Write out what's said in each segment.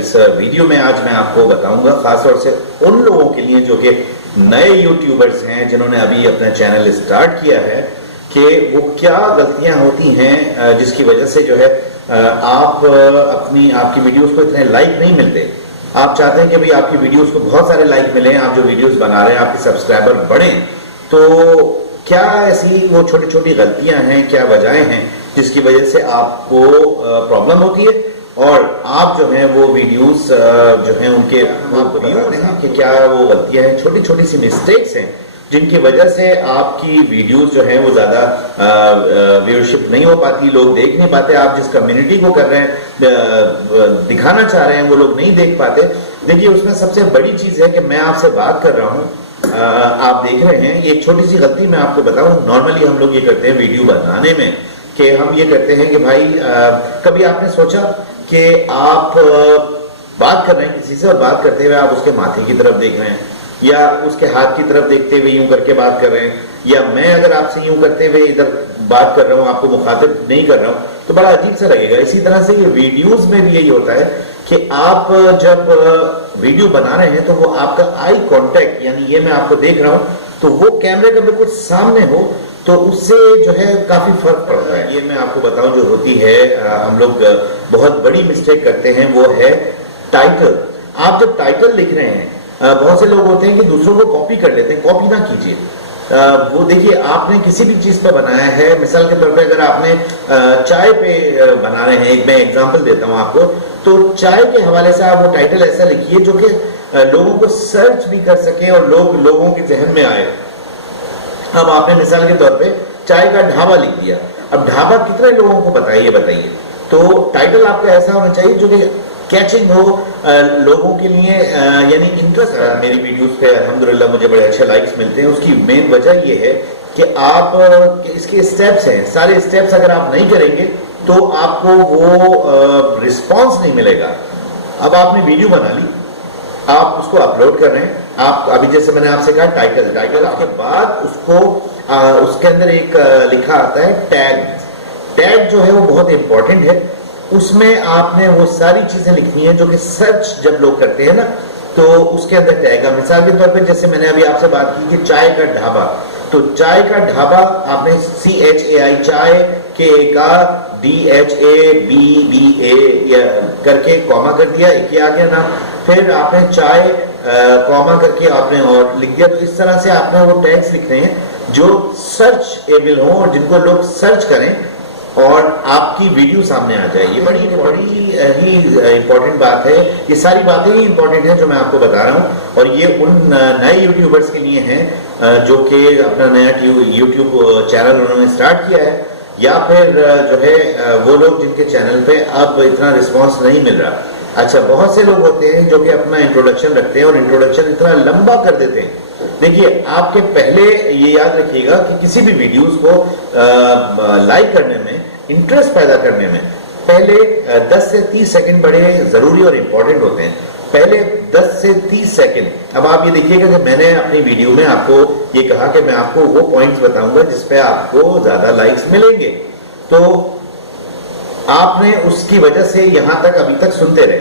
इस वीडियो में आज मैं आपको बताऊंगा, खासतौर से उन लोगों के लिए जो कि नए यूट्यूबर्स हैं, जिन्होंने अभी अपना चैनल स्टार्ट किया है, कि वो क्या गलतियां होती हैं जिसकी वजह से जो है आपकी वीडियोस को इतने लाइक नहीं मिलते। आप चाहते हैं कि भाई आपकी वीडियोस को बहुत सारे लाइक मिलें, आप जो वीडियोस बना रहे हैं आपके सब्सक्राइबर बढ़ें, तो क्या ऐसी वो छोटी छोटी गलतियां हैं, क्या वजहें हैं जिसकी वजह से आपको प्रॉब्लम होती है और आप जो है वो वीडियोस जो है उनके आपको बताते हैं कि क्या वो गलतियां हैं, छोटी छोटी सी मिस्टेक्स हैं जिनकी वजह से आपकी वीडियोस जो है वो ज्यादा व्यूअरशिप नहीं हो पाती, लोग देख नहीं पाते, आप जिस कम्युनिटी को कर रहे हैं दिखाना चाह रहे हैं वो लोग नहीं देख पाते। देखिए, उसमें सबसे बड़ी चीज है कि मैं आपसे बात कर रहा हूँ, आप देख रहे हैं, ये एक छोटी सी गलती मैं आपको बताऊं। नॉर्मली हम लोग ये करते हैं वीडियो बनाने में कि हम ये करते हैं कि भाई कभी आपने सोचा कि आप बात कर रहे हैं किसी से और बात करते हुए आप उसके माथे की तरफ देख रहे हैं या उसके हाथ की तरफ देखते हुए यूं करके बात कर रहे हैं, या मैं अगर आपसे यूं करते हुए इधर बात कर रहा हूं, आपको मुखातिब नहीं कर रहा हूं, तो बड़ा अजीब सा लगेगा। इसी तरह से ये वीडियोस में भी यही होता है कि आप जब वीडियो बना रहे हैं तो वो आपका आई कांटेक्ट, यानी ये मैं आपको देख रहा हूं तो वो कैमरे के बिल्कुल सामने हो, तो उससे जो है काफी फर्क पड़ता है। ये मैं आपको बताऊं जो होती है, हम लोग बहुत बड़ी मिस्टेक करते हैं, वो है टाइटल। आप जब टाइटल लिख रहे हैं, बहुत से लोग होते हैं कि दूसरों को कॉपी कर लेते हैं, कॉपी ना कीजिए। वो देखिए, आपने किसी भी चीज पे बनाया है, मिसाल के तौर पे अगर आपने चाय पे बना रहे हैं, मैं एग्जांपल देता हूं आपको, तो चाय के हवाले से आप वो टाइटल ऐसा लिखिए जो कि लोगों को सर्च भी कर सके और लोगों के जहन में आए। अब आपने मिसाल के तौर पे चाय का ढाबा लिख दिया, अब ढाबा कितने लोगों को पता है ये बताइए। तो टाइटल आपका ऐसा होना चाहिए जो कि कैचिंग हो लोगों के लिए, यानी इंटरेस्ट। मेरी वीडियोस पे अल्हम्दुलिल्लाह मुझे बड़े अच्छे लाइक्स मिलते हैं। उसकी मेन वजह ये है कि आप इसके स्टेप्स हैं, सारे स्टेप्स अगर आप नहीं करेंगे तो आपको वो रिस्पॉन्स नहीं मिलेगा। अब आपने वीडियो बना ली, आप उसको अपलोड कर रहे हैं, आप अभी जैसे मैंने आपसे कहा टाइटल के बाद उसको उसके अंदर एक लिखा आता है टैग जो है वो बहुत इंपॉर्टेंट है। उसमें आपने वो सारी चीजें लिखनी है जो कि सर्च जब लोग करते हैं ना, तो उसके अंदर टैग। मिसाल के तौर पे जैसे मैंने अभी आपसे बात की कि चाय का ढाबा, तो चाय का ढाबा आपने CHAI चाय के का DHABBA करके कॉमा कर दिया, एक ही आ गया ना, फिर आपने चाय कॉमा करके आपने और लिख दिया। तो इस तरह से आपने वो टैग्स लिखने हैं जो सर्च एबल हो और जिनको लोग सर्च करें और आपकी वीडियो सामने आ जाए। ये बड़ी ही इंपॉर्टेंट बात है। ये सारी बातें ही इंपॉर्टेंट हैं जो मैं आपको बता रहा हूँ, और ये उन नए यूट्यूबर्स के लिए हैं जो कि अपना नया यूट्यूब चैनल उन्होंने स्टार्ट किया है, या फिर जो है वो लोग जिनके चैनल पे अब इतना रिस्पॉन्स नहीं मिल रहा। अच्छा, बहुत से लोग होते हैं जो कि अपना इंट्रोडक्शन रखते हैं और इंट्रोडक्शन इतना लंबा कर देते हैं। देखिए, आपके पहले ये याद रखिएगा कि किसी भी वीडियोस को लाइक करने में, इंटरेस्ट पैदा करने में पहले 10 से 30 सेकंड बड़े जरूरी और इंपॉर्टेंट होते हैं। पहले 10 से 30 सेकंड। अब आप ये देखिएगा कि मैंने अपनी वीडियो में आपको ये कहा कि मैं आपको वो पॉइंट्स बताऊंगा जिसपे आपको ज्यादा लाइक्स मिलेंगे, तो आपने उसकी वजह से यहां तक अभी तक सुनते रहे,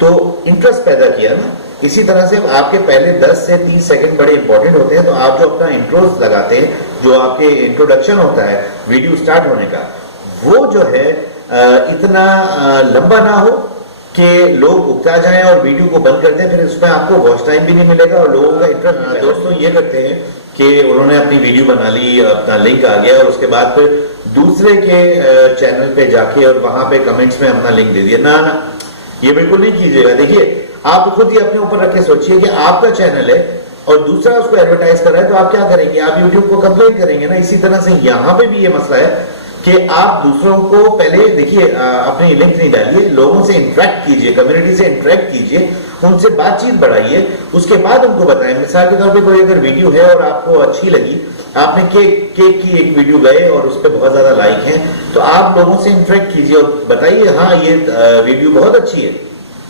तो इंटरेस्ट पैदा किया ना। इसी तरह से आपके पहले 10 से 30 सेकंड बड़े इंपॉर्टेंट होते हैं। तो आप जो अपना इंट्रोस लगाते हैं, जो आपके इंट्रोडक्शन होता है वीडियो स्टार्ट होने का, वो जो है इतना लंबा ना हो कि लोग उकता जाएं और वीडियो को बंद कर दें, फिर उसमें आपको वॉच टाइम भी नहीं मिलेगा और लोगों का इंटरेस्ट। दोस्तों ये करते हैं कि उन्होंने अपनी वीडियो बना ली, अपना लिंक आ गया और उसके बाद फिर दूसरे के चैनल पे जाके और वहां पे कमेंट्स में अपना लिंक दे दिया। ना, ये बिल्कुल नहीं कीजिएगा। देखिए, आप खुद ही अपने ऊपर रख के सोचिए कि आपका चैनल है और दूसरा उसको एडवर्टाइज कर रहा है, तो आप क्या करेंगे? आप यूट्यूब को कंप्लेन करेंगे ना। इसी तरह से यहाँ पे भी ये मसला है कि आप दूसरों को पहले देखिए, अपनी लिंक नहीं डालिए, लोगों से इंटरेक्ट कीजिए, कम्युनिटी से इंटरेक्ट कीजिए, उनसे बातचीत बढ़ाइए, उसके बाद उनको बताएं। मिसाल के तौर पे कोई अगर वीडियो है और आपको अच्छी लगी, आपने केक की एक वीडियो गए और उस पर बहुत ज्यादा लाइक हैं, तो आप लोगों से इंटरेक्ट कीजिए और बताइए हाँ ये वीडियो बहुत अच्छी है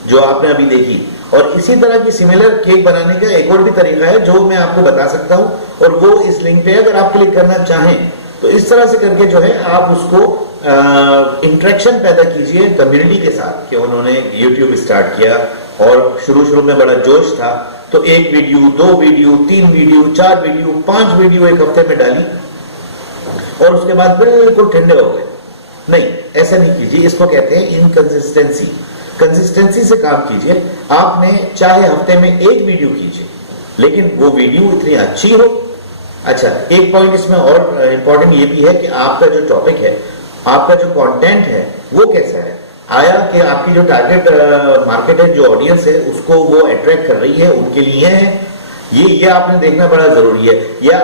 जो आपने अभी देखी। और इसी तरह की सिमिलर केक बनाने का एक और भी तरीका है जो मैं आपको बता सकता हूं, और वो इस लिंक पे अगर आप क्लिक करना चाहें तो इस तरह से करके जो है आप उसको इंटरेक्शन पैदा कीजिए कम्युनिटी के साथ कि उन्होंने यूट्यूब स्टार्ट किया और शुरू में बड़ा जोश था, तो 1 video, 2 video, 3 video, 4 video, 5 video एक हफ्ते में डाली और उसके बाद बिल्कुल ठंडे हो गए। नहीं, ऐसा नहीं कीजिए, इसको कहते हैं इनकंसिस्टेंसी। कंसिस्टेंसी से काम कीजिए। आपने चाहे हफ्ते में 1 वीडियो कीजिए, लेकिन वो वीडियो इतनी अच्छी हो। अच्छा, एक पॉइंट इसमें और इंपॉर्टेंट ये भी है कि आपका जो टॉपिक है, आपका जो कंटेंट है, वो कैसा है। आया कि आपकी जो टारगेट मार्केट है, जो ऑडियंस है, उसको वो अट्रैक्ट कर रही है, उनके लिए है, ये आपने देखना बड़ा जरूरी है। या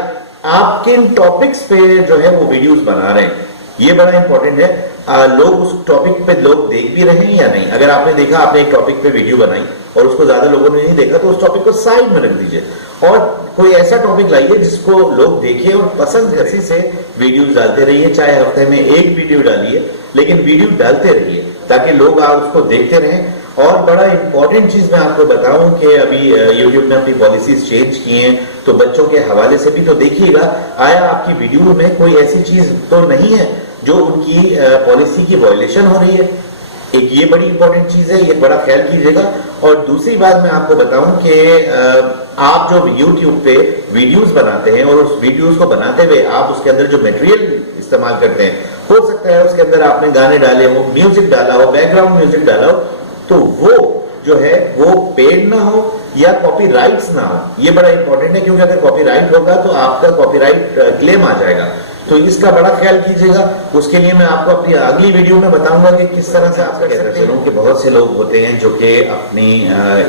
आप किन टॉपिक्स पे जो है वो वीडियोस बना रहे हैं, ये बड़ा इंपॉर्टेंट है। लोग उस टॉपिक पे लोग देख भी रहे हैं या नहीं। अगर आपने देखा, आपने एक टॉपिक पे वीडियो बनाई और उसको ज्यादा लोगों ने नहीं देखा, तो उस टॉपिक को साइड में रख दीजिए और कोई ऐसा टॉपिक लाइए जिसको लोग देखें और पसंद करें। इसी से वीडियोस डालते रहिए, चाहे हफ्ते में 1 वीडियो डालिए, लेकिन वीडियो डालते रहिए ताकि लोग आप उसको देखते रहें। और बड़ा इंपॉर्टेंट चीज मैं आपको बताऊं कि अभी यूट्यूब ने अपनी पॉलिसीज चेंज की हैं, तो बच्चों के हवाले से भी तो देखिएगा, आया आपकी वीडियो में कोई ऐसी चीज तो नहीं है जो उनकी पॉलिसी की वायलेशन हो रही है। एक ये बड़ी इंपॉर्टेंट चीज है, ये बड़ा ख्याल कीजिएगा। और दूसरी बात मैं आपको बताऊं कि आप जो यूट्यूब पे वीडियोस बनाते हैं और उस वीडियोस को बनाते हुए आप उसके अंदर जो मटेरियल इस्तेमाल करते हैं, हो सकता है उसके अंदर आपने गाने डाले हो, म्यूजिक डाला हो, बैकग्राउंड म्यूजिक डाला हो, तो वो जो है वो पेड ना हो या कॉपीराइट्स ना हो। ये बड़ा इंपॉर्टेंट है, क्योंकि अगर कॉपीराइट होगा तो आपका कॉपीराइट क्लेम आ जाएगा, तो इसका बड़ा ख्याल कीजिएगा। उसके लिए मैं आपको अपनी अगली वीडियो में बताऊंगा कि किस तरह से आप कर सकते हैं। कि बहुत से लोग होते हैं जो कि अपनी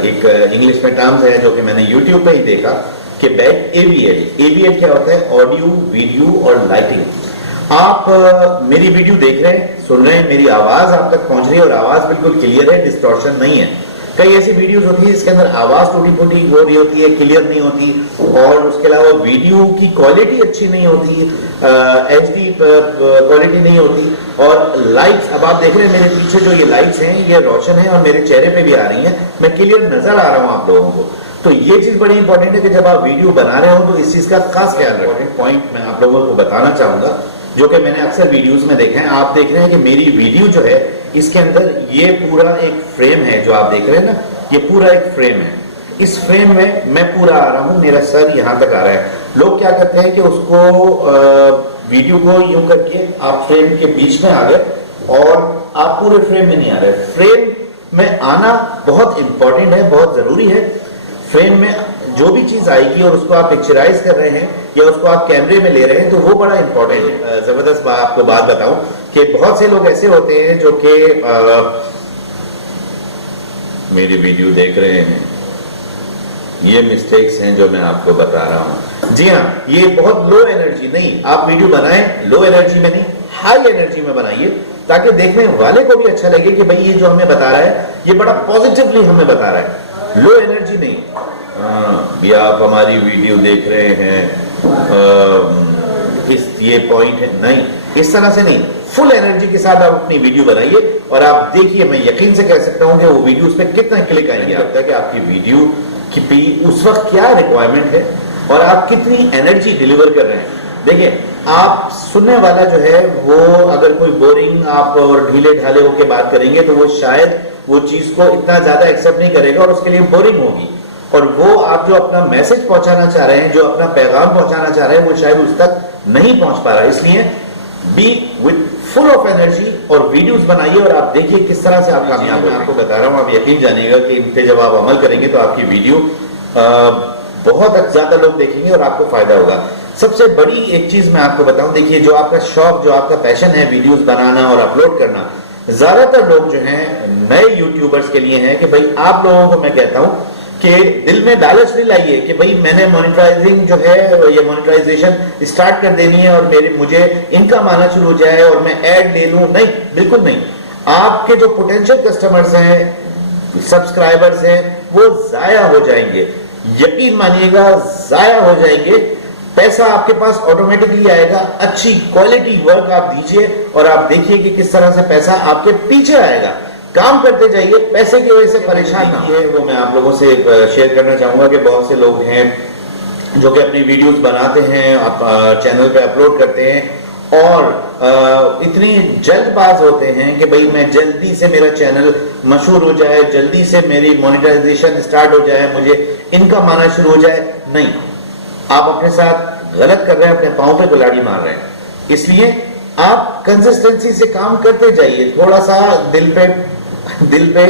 एक इंग्लिश में टर्म्स है जो कि मैंने यूट्यूब पे ही देखा कि बैक AVL क्या होता है, ऑडियो, वीडियो और लाइटिंग। आप मेरी वीडियो देख रहे हैं, सुन रहे हैं, मेरी आवाज आप तक पहुंच रही है और आवाज बिल्कुल क्लियर है, डिस्टॉर्शन नहीं है। कई ऐसी वीडियोस होती है जिसके अंदर आवाज टूटी फूटी हो रही होती है, क्लियर नहीं होती, और उसके अलावा वीडियो की क्वालिटी अच्छी नहीं होती, HD क्वालिटी नहीं होती। और लाइट्स, अब आप देख रहे हैं मेरे पीछे जो ये लाइट्स हैं, ये रोशन है और मेरे चेहरे पे भी आ रही हैं, मैं क्लियर नजर आ रहा हूं आप लोगों को। तो ये चीज बड़ी इंपॉर्टेंट है कि जब आप वीडियो बना रहे हो तो इस चीज का खास ख्याल रखें। पॉइंट मैं आप लोगों को बताना चाहूंगा जो कि मैंने अक्सर वीडियोस में देखा है। आप देख रहे हैं कि मेरी वीडियो जो है, इसके अंदर ये पूरा एक फ्रेम है जो आप देख रहे हैं ना, ये पूरा एक फ्रेम है। इस फ्रेम में मैं पूरा आ रहा हूं, मेरा सर यहां तक आ रहा है। लोग क्या करते हैं कि उसको वीडियो को यूं करके आप फ्रेम के बीच में आ गए और आप पूरे फ्रेम में नहीं आ रहे। फ्रेम में आना बहुत इंपॉर्टेंट है, बहुत जरूरी है। फ्रेम में जो भी चीज आएगी और उसको आप पिक्चराइज कर रहे हैं या उसको आप कैमरे में ले रहे हैं, तो वो बड़ा इंपॉर्टेंट है। जबरदस्त आपको बात बताऊं कि बहुत से लोग ऐसे होते हैं जो कि मेरी वीडियो देख रहे हैं, ये मिस्टेक्स हैं जो मैं आपको बता रहा हूं। जी हाँ, ये बहुत लो एनर्जी नहीं, आप वीडियो बनाएं लो एनर्जी में नहीं, हाई एनर्जी में बनाइए, ताकि देखने वाले को भी अच्छा लगे कि भाई ये जो हमें बता रहा है ये बड़ा पॉजिटिवली हमें बता रहा है। लो एनर्जी नहीं, भी आप हमारी वीडियो देख रहे हैं, ये पॉइंट है, नहीं, इस तरह से नहीं। फुल एनर्जी के साथ आप अपनी वीडियो बनाइए और आप देखिए, मैं यकीन से कह सकता हूं कि वो वीडियो उस पर कितना क्लिक आएंगे। लगता है कि आपकी वीडियो की उस वक्त क्या रिक्वायरमेंट है और आप कितनी एनर्जी डिलीवर कर रहे हैं। देखिए, आप सुनने वाला जो है वो अगर कोई बोरिंग आप और ढीले ढाले होकर बात करेंगे तो वो शायद वो चीज को इतना ज्यादा एक्सेप्ट नहीं करेगा और उसके लिए बोरिंग होगी। और वो आप जो अपना मैसेज पहुंचाना चाह रहे हैं, जो अपना पैगाम पहुंचाना चाह रहे हैं, वो शायद उस तक नहीं पहुंच पा रहा है। इसलिए be with full of energy और वीडियोस बनाइए और आप देखिए किस तरह से आप कामयाब होंगे। आपको बता रहा हूं, आप यकीन जानिएगा कि इन पे जब आप अमल करेंगे तो आपकी वीडियो बहुत ज्यादा लोग देखेंगे और आपको फायदा होगा। सबसे बड़ी एक चीज मैं आपको बताऊं, देखिए, जो आपका शौक, जो आपका पैशन है वीडियोस बनाना और अपलोड करना, ज्यादातर लोग जो हैं नए यूट्यूबर्स के लिए हैं कि भाई आप लोगों को मैं कहता हूं कि दिल में लालच नहीं लाइए कि भाई मैंने मोनेटाइजिंग जो है ये मोनेटाइजेशन स्टार्ट कर देनी है और मुझे इनकम आना शुरू हो जाए और मैं ऐड ले लूं। नहीं, बिल्कुल नहीं। आपके जो पोटेंशियल कस्टमर्स हैं, सब्सक्राइबर्स हैं, वो जाया हो जाएंगे, यकीन मानिएगा, जाया हो जाएंगे। पैसा आपके पास ऑटोमेटिकली आएगा। अच्छी क्वालिटी वर्क आप दीजिए और आप देखिए कि किस तरह से पैसा आपके पीछे आएगा। काम करते जाइए, पैसे की वजह से परेशान ना है। वो मैं आप लोगों से शेयर करना चाहूंगा कि बहुत से लोग हैं जो कि अपनी वीडियोस बनाते हैं, चैनल पे अपलोड करते हैं और इतनी जल्दबाज होते हैं कि भाई मैं जल्दी से मेरा चैनल मशहूर हो जाए, जल्दी से मेरी मोनेटाइजेशन स्टार्ट हो जाए, मुझे इनकम आना शुरू हो जाए। नहीं, आप अपने साथ गलत कर रहे हैं, अपने पांव पे कुल्हाड़ी मार रहे हैं। इसलिए आप कंसिस्टेंसी से काम करते जाइए, थोड़ा सा दिल पे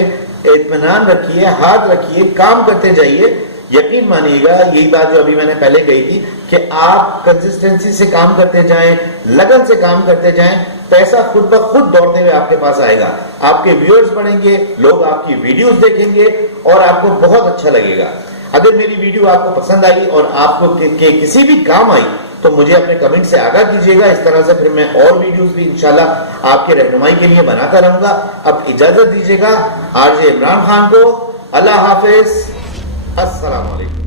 इत्मीनान रखिए, हाथ रखिए, काम करते जाइए। यकीन मानिएगा, यही बात जो अभी मैंने पहले कही थी कि आप कंसिस्टेंसी से काम करते जाएं, लगन से काम करते जाएं, पैसा खुद ब खुद दौड़ते हुए आपके पास आएगा। आपके व्यूअर्स बढ़ेंगे, लोग आपकी वीडियोस देखेंगे और आपको बहुत अच्छा लगेगा। अगर मेरी वीडियो आपको पसंद आई और आपको के किसी भी काम आई तो मुझे अपने कमेंट से आगाह कीजिएगा। इस तरह से फिर मैं और वीडियोस भी इंशाल्लाह आपके रहनुमाई के लिए बनाता रहूंगा। अब इजाजत दीजिएगा आरजे इमरान खान को। अल्लाह हाफिज, अस्सलाम वालेकुम।